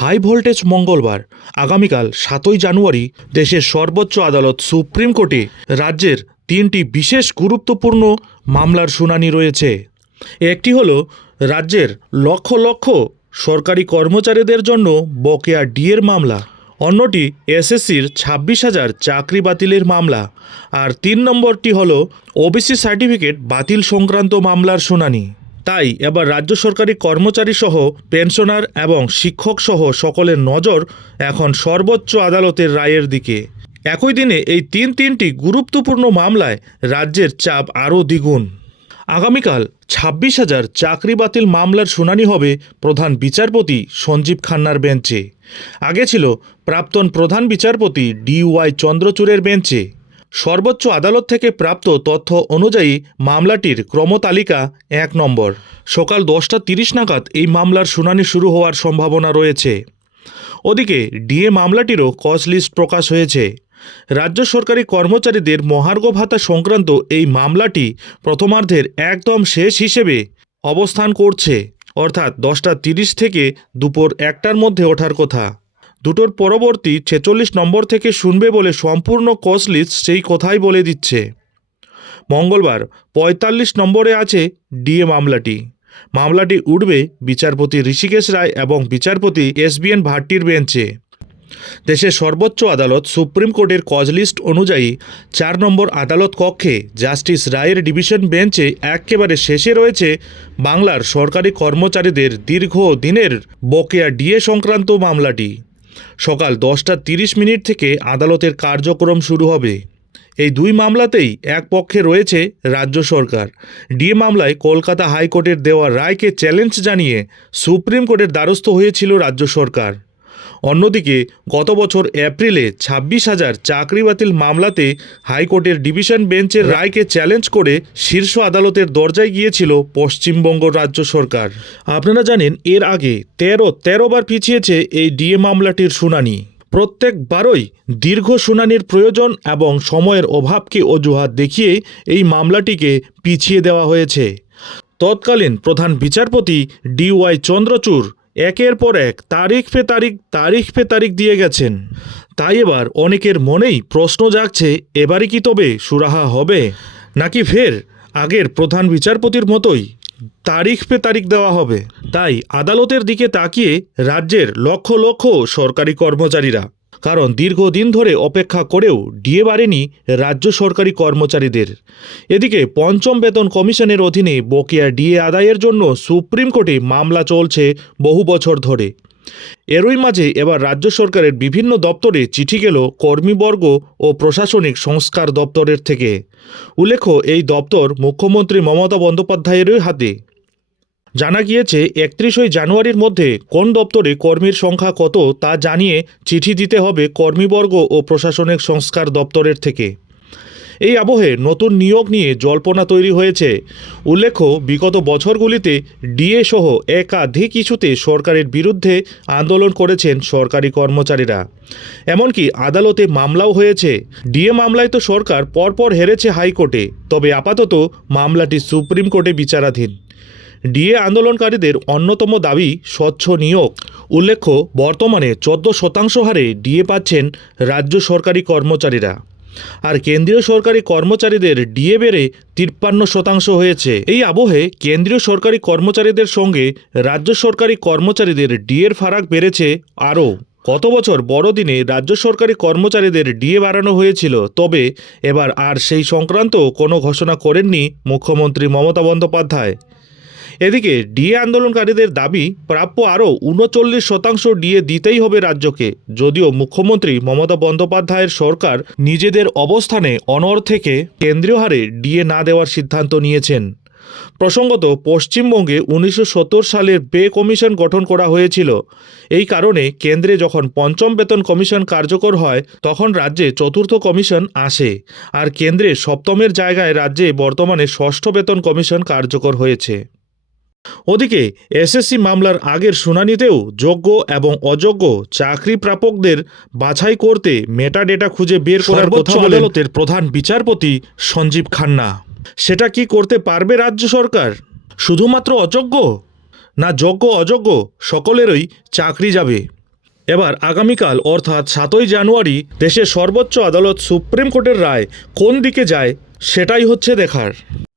High voltage মঙ্গলবার, আগামীকাল সাতই জানুয়ারি, দেশের সর্বোচ্চ আদালত সুপ্রিম কোর্টে রাজ্যের তিনটি বিশেষ গুরুত্বপূর্ণ মামলার শুনানি রয়েছে। একটি হল রাজ্যের লক্ষ লক্ষ সরকারি কর্মচারীদের জন্য বকেয়া ডিএর মামলা, অন্যটি এসএসসির ছাব্বিশ হাজার চাকরি বাতিলের মামলা, আর তিন নম্বরটি হল ওবিসি সার্টিফিকেট বাতিল সংক্রান্ত মামলার শুনানি। তাই এবার রাজ্য সরকারি কর্মচারী সহ পেনশনার এবং শিক্ষক সহ সকলের নজর এখন সর্বোচ্চ আদালতের রায়ের দিকে। একই দিনে এই তিন তিনটি গুরুত্বপূর্ণ মামলায় রাজ্যের চাপ আরও দ্বিগুণ। আগামীকাল ছাব্বিশ হাজার চাকরি বাতিল মামলার শুনানি হবে প্রধান বিচারপতি সঞ্জীব খান্নার বেঞ্চে। আগে ছিল প্রাক্তন প্রধান বিচারপতি ডি ওয়াই চন্দ্রচূড়ের বেঞ্চে। সর্বোচ্চ আদালত থেকে প্রাপ্ত তথ্য অনুযায়ী মামলাটির ক্রমতালিকা এক নম্বর। সকাল দশটা তিরিশ নাগাদ এই মামলার শুনানি শুরু হওয়ার সম্ভাবনা রয়েছে। ওদিকে, ডিএ মামলাটিরও কজ লিস্ট প্রকাশ হয়েছে। রাজ্য সরকারি কর্মচারীদের মহার্ঘ ভাতা সংক্রান্ত এই মামলাটি প্রথমার্ধের একদম শেষ হিসেবে অবস্থান করছে। অর্থাৎ দশটা তিরিশ থেকে দুপুর একটার মধ্যে ওঠার কথা। দুটোর পরবর্তী ছেচল্লিশ নম্বর থেকে শুনবে বলে সম্পূর্ণ কজ লিস্ট সেই কথাই বলে দিচ্ছে। মঙ্গলবার পঁয়তাল্লিশ নম্বরে আছে ডিএ মামলাটি। মামলাটি উঠবে বিচারপতি ঋষিকেশ রায় এবং বিচারপতি এস বি এন ভাট্টির বেঞ্চে। দেশের সর্বোচ্চ আদালত সুপ্রিম কোর্টের কজ লিস্ট অনুযায়ী চার নম্বর আদালত কক্ষে জাস্টিস রায়ের ডিভিশন বেঞ্চে একেবারে শেষে রয়েছে বাংলার সরকারি কর্মচারীদের দীর্ঘ দিনের বকেয়া ডিএ সংক্রান্ত মামলাটি। সকাল দশটা তিরিশ মিনিট থেকে আদালতের কার্যক্রম শুরু হবে। এই দুই মামলাতেই এক পক্ষে রয়েছে রাজ্য সরকার। ডিএ মামলায় কলকাতা হাইকোর্টের দেওয়া রায়কে চ্যালেঞ্জ জানিয়ে সুপ্রিম কোর্টের দ্বারস্থ হয়েছিল রাজ্য সরকার। অন্যদিকে, গত বছর এপ্রিলে ছাব্বিশ হাজার চাকরি বাতিল মামলাতে হাইকোর্টের ডিভিশন বেঞ্চের রায়কে চ্যালেঞ্জ করে শীর্ষ আদালতের দরজায় গিয়েছিল পশ্চিমবঙ্গ রাজ্য সরকার। আপনারা জানেন, এর আগে তেরো তেরো বার পিছিয়েছে এই ডিএ মামলাটির শুনানি। প্রত্যেকবারই দীর্ঘ শুনানির প্রয়োজন এবং সময়ের অভাবকে অজুহাত দেখিয়ে এই মামলাটিকে পিছিয়ে দেওয়া হয়েছে। তৎকালীন প্রধান বিচারপতি ডি ওয়াই চন্দ্রচূড় একের পর এক তারিখ পে তারিখ তারিখ পে তারিখ দিয়ে গেছেন। তাই এবার অনেকের মনেই প্রশ্ন জাগছে, এবারই কি তবে সুরাহা হবে? নাকি ফের আগের প্রধান বিচারপতির মতোই তারিখ পে তারিখ দেওয়া হবে? তাই আদালতের দিকে তাকিয়ে রাজ্যের লক্ষ লক্ষ সরকারি কর্মচারীরা কারণ দীর্ঘদিন ধরে অপেক্ষা করেও ডিএ বাড়েনি রাজ্য সরকারি কর্মচারীদের। এদিকে পঞ্চম বেতন কমিশনের অধীনে বকেয়া ডিএ আদায়ের জন্য সুপ্রিম কোর্টে মামলা চলছে বহু বছর ধরে। এরই মাঝে এবার রাজ্য সরকারের বিভিন্ন দপ্তরে চিঠি গেল কর্মীবর্গ ও প্রশাসনিক সংস্কার দপ্তরের থেকে। উল্লেখ্য, এই দপ্তর মুখ্যমন্ত্রী মমতা বন্দ্যোপাধ্যায়েরই হাতে। জানা গিয়েছে, একত্রিশই জানুয়ারির মধ্যে কোন দপ্তরে কর্মীর সংখ্যা কত তা জানিয়ে চিঠি দিতে হবে কর্মীবর্গ ও প্রশাসনিক সংস্কার দপ্তরের থেকে। এই আবহে নতুন নিয়োগ নিয়ে জল্পনা তৈরি হয়েছে। উল্লেখ্য, বিগত বছরগুলিতে ডিএ সহ একাধিক ইস্যুতে সরকারের বিরুদ্ধে আন্দোলন করেছেন সরকারি কর্মচারীরা। এমনকি আদালতে মামলাও হয়েছে। ডিএ মামলায় তো সরকার পরপর হেরেছে হাইকোর্টে। তবে আপাতত মামলাটি সুপ্রিম কোর্টে বিচারাধীন। ডিএ আন্দোলনকারীদের অন্যতম দাবি স্বচ্ছ নিয়োগ। উল্লেখ্য, বর্তমানে চোদ্দ শতাংশ হারে ডিএ পাচ্ছেন রাজ্য সরকারি কর্মচারীরা। আর কেন্দ্রীয় সরকারি কর্মচারীদের ডিএ বেড়ে তিপ্পান্ন শতাংশ হয়েছে। এই আবহে কেন্দ্রীয় সরকারি কর্মচারীদের সঙ্গে রাজ্য সরকারি কর্মচারীদের ডিএর ফারাক বেড়েছে আরও। গত বছর বড়দিনে রাজ্য সরকারি কর্মচারীদের ডিএ বাড়ানো হয়েছিল, তবে এবার আর সেই সংক্রান্ত কোনো ঘোষণা করেননি মুখ্যমন্ত্রী মমতা বন্দ্যোপাধ্যায়। এদিকে ডিএ আন্দোলনকারীদের দাবি, প্রাপ্য আরও উনচল্লিশ শতাংশ ডিএ দিতেই হবে রাজ্যকে, যদিও মুখ্যমন্ত্রী মমতা বন্দ্যোপাধ্যায়ের সরকার নিজেদের অবস্থানে অনর থেকে কেন্দ্রীয় হারে ডিএ না দেওয়ার সিদ্ধান্ত নিয়েছেন। প্রসঙ্গত, পশ্চিমবঙ্গে উনিশশো সত্তর সালের পে কমিশন গঠন করা হয়েছিল। এই কারণে কেন্দ্রে যখন পঞ্চম বেতন কমিশন কার্যকর হয়, তখন রাজ্যে চতুর্থ কমিশন আসে, আর কেন্দ্রে সপ্তমের জায়গায় রাজ্যে বর্তমানে ষষ্ঠ বেতন কমিশন কার্যকর হয়েছে। ওদিকে এসএসসি মামলার আগের শুনানিতেও যোগ্য এবং অযোগ্য চাকরি প্রাপকদের বাছাই করতে মেটাডেটা খুঁজে বের করার কথা আদালতের প্রধান বিচারপতি সঞ্জীব খান্না। সেটা কি করতে পারবে রাজ্য সরকার? শুধুমাত্র অযোগ্য? না যোগ্য অযোগ্য সকলেরই চাকরি যাবে। এবার আগামীকাল অর্থাৎ সাতই জানুয়ারি দেশের সর্বোচ্চ আদালত সুপ্রিম কোর্টের রায় কোন দিকে যায় সেটাই হচ্ছে দেখার।